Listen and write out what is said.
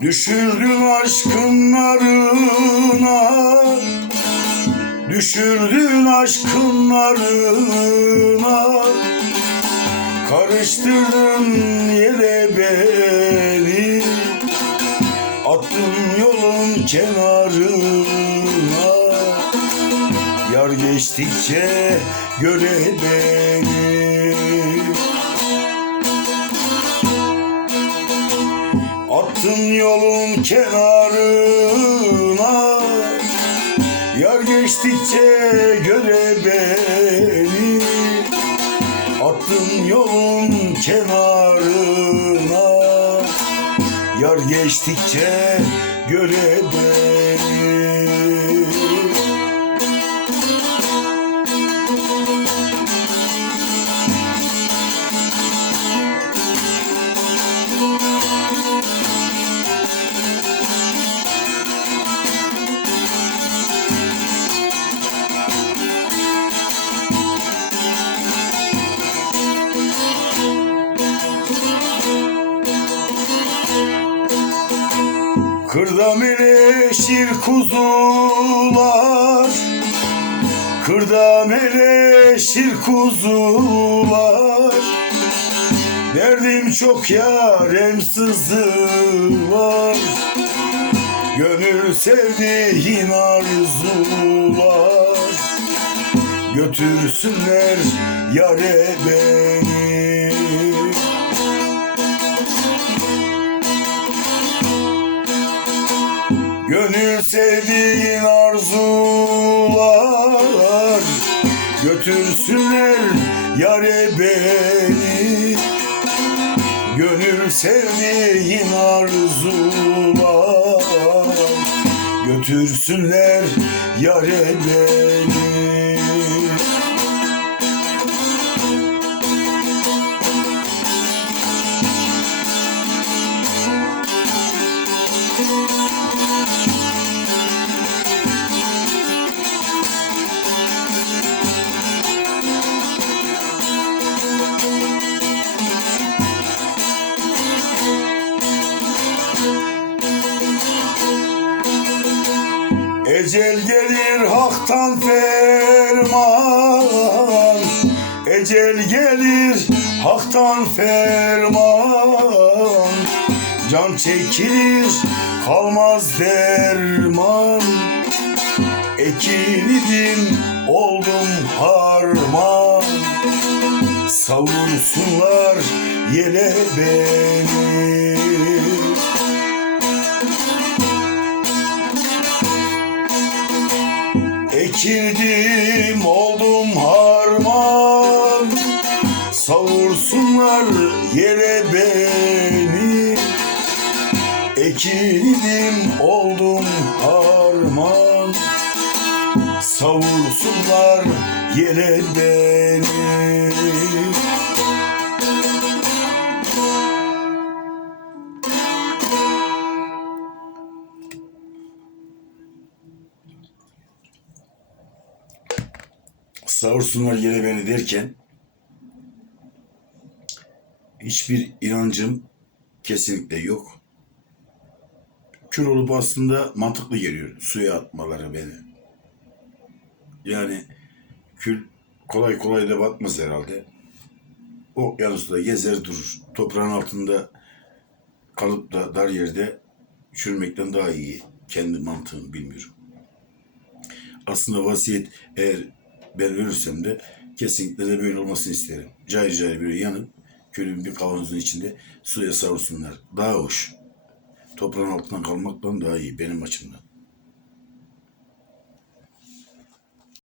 Düşürdün aşkın narına. Düşürdün aşkın narına. Karıştırdın yere beni. Attın yolun kenarına. Yar geçtikçe göre beni Attın yolun kenarına Yar geçtikçe göre beni. Attın yolun kenarına Yar geçtikçe göre beni Kırda meleşir kuzular. Kırda meleşir kuzular. Derdim çok yarem sızılar. Gönül sevdiğin arzular. Götürsünler yare beni sevdiğin arzular. Götürsünler yare beni. Gönül sevdiğin arzular. Götürsünler yare beni Ecel gelir haktan ferman. Ecel gelir haktan ferman. Can çekilir kalmaz derman. Ekilidim oldum harman. Savursunlar yele beni Ekildim oldum harman. Savursunlar yere beni. Ekildim oldum harman. Savursunlar yere beni savursunlar yere beni derken hiçbir inancım kesinlikle yok. Kür olup aslında mantıklı geliyor suya atmaları beni. Yani kül kolay kolay da batmaz herhalde. O yanısında gezer durur. Toprağın altında kalıp da dar yerde çürümekten daha iyi. Kendi mantığım bilmiyorum. Aslında vasiyet eğer ben ölürsem de kesinlikle de böyle olmasını isterim. Cayır cayır böyle yanıp külün bir kavanozun içinde suya savursunlar. Daha hoş. Toprağın altından kalmaktan daha iyi benim açımdan.